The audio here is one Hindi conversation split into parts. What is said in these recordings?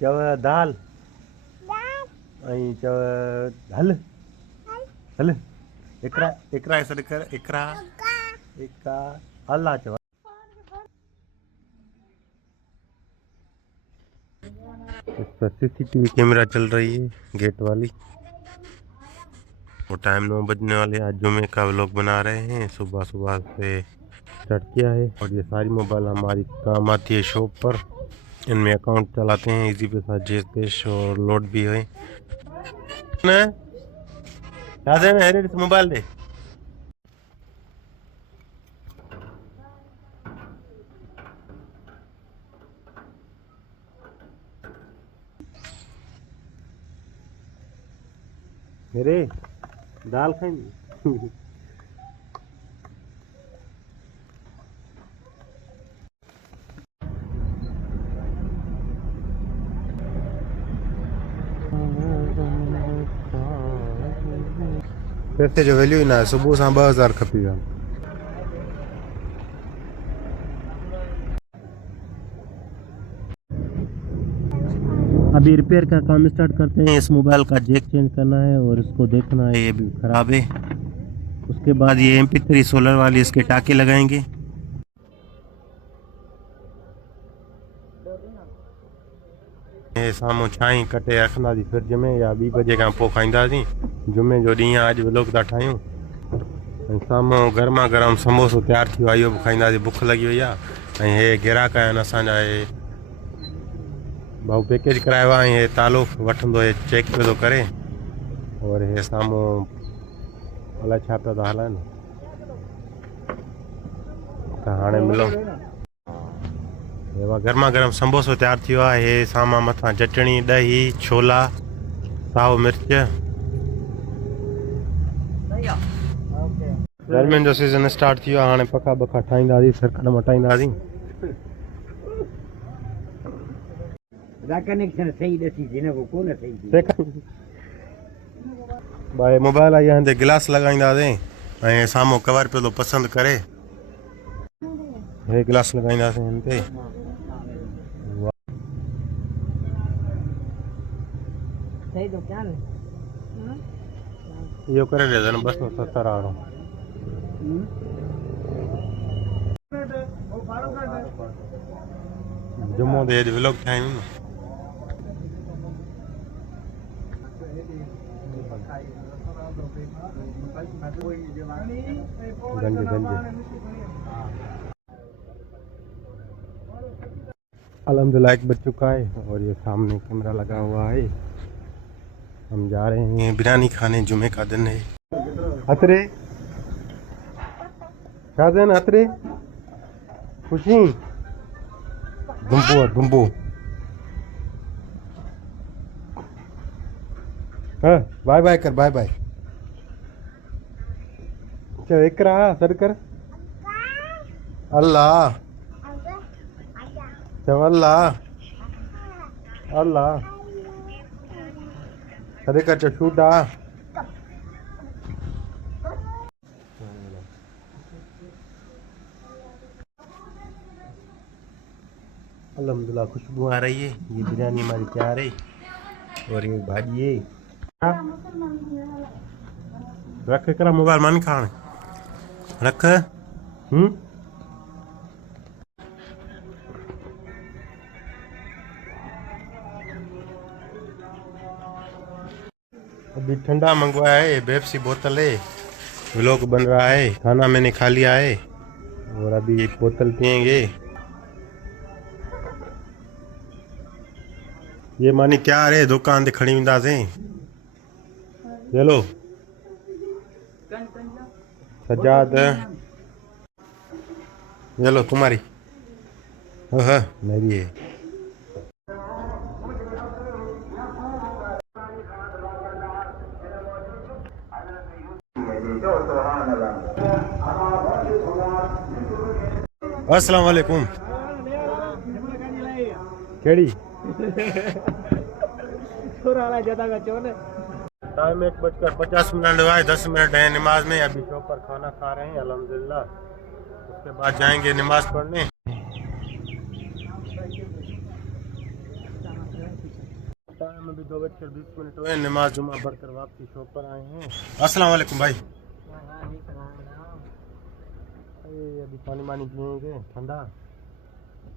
चव दाल ऐं चव हल हल इकरा इकरा सॾु कर इकरा इकरा अल्लाह चव। इस पर सीसीटीवी कैमरा चल रही है गेट वाली। वो टाइम 9 बजने वाले। आज जुमे का व्लॉग बना रहे हैं। सुबह सुबह से स्टार्ट किया है और ये सारी मोबाइल हमारी काम आती है शॉप पर। इनमें अकाउंट चलाते हैं इजी पे साथ जेस कैश और लोड भी है ना। क्या देना है मोबाइल दे। मेरे दाल खाएंगे। पैसे जो वैल्यू ही ना है। सुबह सां 2000 खपी विया। अभी रिपेयर का काम स्टार्ट करते हैं। इस मोबाइल का जैक चेंज करना है और इसको देखना है, ये भी खराब है। उसके बाद ये MP3 सोलर वाली इसके टाके लगाएंगे। ये साम्हूं छाई कटे रखंदासीं फ्रिज में या 2 बजे खां पोइ खाईंदासीं। जुमे जो ॾींहुं अॼु व्लॉग था ठाहियूं। ऐं साम्हूं गरमा गरम समोसो तयारु थी वियो आहे, इहो बि खाईंदासीं। बुख लॻी वई आहे। ऐं हे ग्राहक आहिनि असांजा, हे भाऊ पैकेज करायो आहे। हे तालो वठंदो, हे चेक पियो थो करे। और हे साम्हूं अलाए छा पिया था हलाइनि। त हाणे मिलूं। हे गरमा गरम समोसो तयारु थी वियो आहे। हे साम्हूं मथां चटणी, ॾही, छोला, साओ मिर्च। गर्मियुनि जो सीज़न स्टार्ट थी वियो आहे। हाणे पका बका ठाहींदासीं, सरकड़ मटाईंदासीं। कनेक्शन सही ॾसी जिन को कोन सही भाई मोबाइल आई हिन ते गिलास लॻाईंदासीं ऐं साम्हूं कवर पियो थो पसंदि करे। हे गिलास लॻाईंदासीं हिन ते। सही तो क्या है इहो करे ॾिए न 270 वारो। जुमो ते अॼु व्लॉग ठाहियूं न। गंज गंज अल्हम्दुलिल्लाह 1 बज चुका है और ये सामने कैमरा लगा हुआ है। हम जा रहे हैं बिरयानी खाने। जुमे का दिन है। हतरे क्या दिन हतरे खुशी दुम्बो दुम्बो। हाँ बाय बाय कर, बाय बाय। चल इकरा सर कर अल्लाह चल अल्लाह अल्लाह सर कर चल छूटा। अल्हम्दुलिल्लाह खुशबू आ रही है। ये बिरयानी हमारी तैयार है और ये भाजी है। रख करा मोबाइल मन खान रख। अभी ठंडा मंगवाया है, पेप्सी बोतल है। व्लॉग बन रहा है। खाना मैंने खा लिया है और अभी एक बोतल पियेंगे। ये मानी तैयार है, दुकान ते खड़ी वेंदासीं। चलो सजाद चलो तुम्हारी मेरी है। अस्सलाम वालेकुम। केड़ी टाइम 1:50 हुआ है। 10 मिनट है नमाज में। अभी शॉप पर खाना खा रहे हैं अल्हम्दुलिल्लाह। उसके बाद जाएंगे नमाज पढ़ने। में भी 2:20 हुए, नमाज जुमा पढ़कर वापसी शॉप पर आए हैं। अस्सलाम वालेकुम भाई। अरे अभी पानी वानी पियेंगे ठंडा,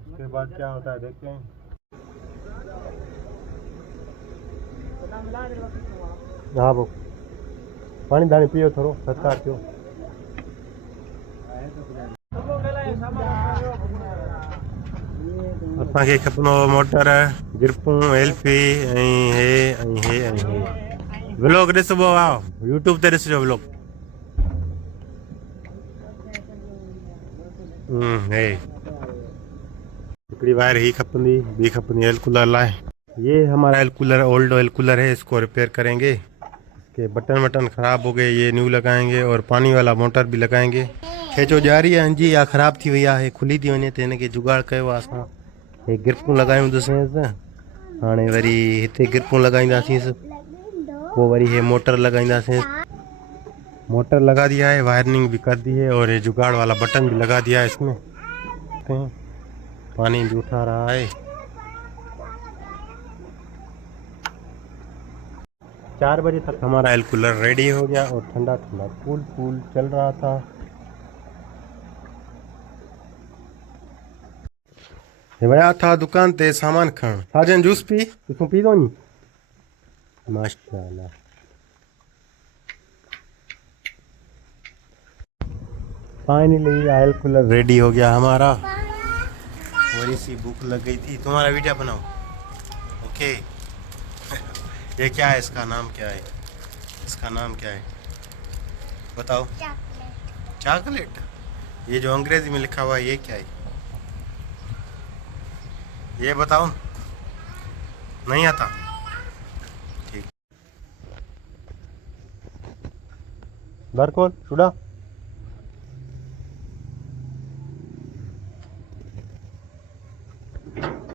उसके बाद क्या होता है देखते हैं। हाँ वो पानी दानी पियो थोड़ो सत्कार पियो। असांखे खपनो मोटर गिरपूं एलपी व्लॉग ॾिसबो आहे यूट्यूब ते ॾिसिजो व्लॉग। हे हिकिड़ी वायर ही खपंदी, ॿी खपंदी एयर कूलर लाइ। ये हमारा air cooler old oil cooler है, इसको रिपेयर करेंगे। इसके बटन वटन ख़राब हो गए, ये न्यू लगाएंगे और पानी वाला मोटर भी लगाएंगे। हे जो ॼारी आहे जी या ख़राब थी वई आहे, खुली थी वञे त हिनखे जुगाड़ कयो आहे असां। हे गिरपूं लॻायूं त हाणे वरी हिते गिरपूं लॻाईंदासींसि, पोइ वरी हे मोटर लगाईंदासीं। मोटर लगा दिया है, वायरिंग भी कर दी है और ये जुगाड़ वाला बटन भी लगा दिया है इसमें। पानी भी उठा रहा है। 4 बजे तक हमारा एयर कूलर रेडी हो गया और ठंडा ठंडा कूल चल रहा था। वया था दुकान ते सामान खण। साजन जूस पी, तू पी दो नी। माशाल्लाह। फाइनली एयर कूलर रेडी हो गया हमारा। थोड़ी सी भूख लग गई थी, तुम्हारा वीडियो बनाओ। ओके ये क्या है, इसका नाम क्या है? इसका नाम क्या है बताओ? चॉकलेट। ये जो अंग्रेजी में लिखा हुआ है ये क्या है, ये बताओ। नहीं आता? ठीक। बार खोल, छुड़ा।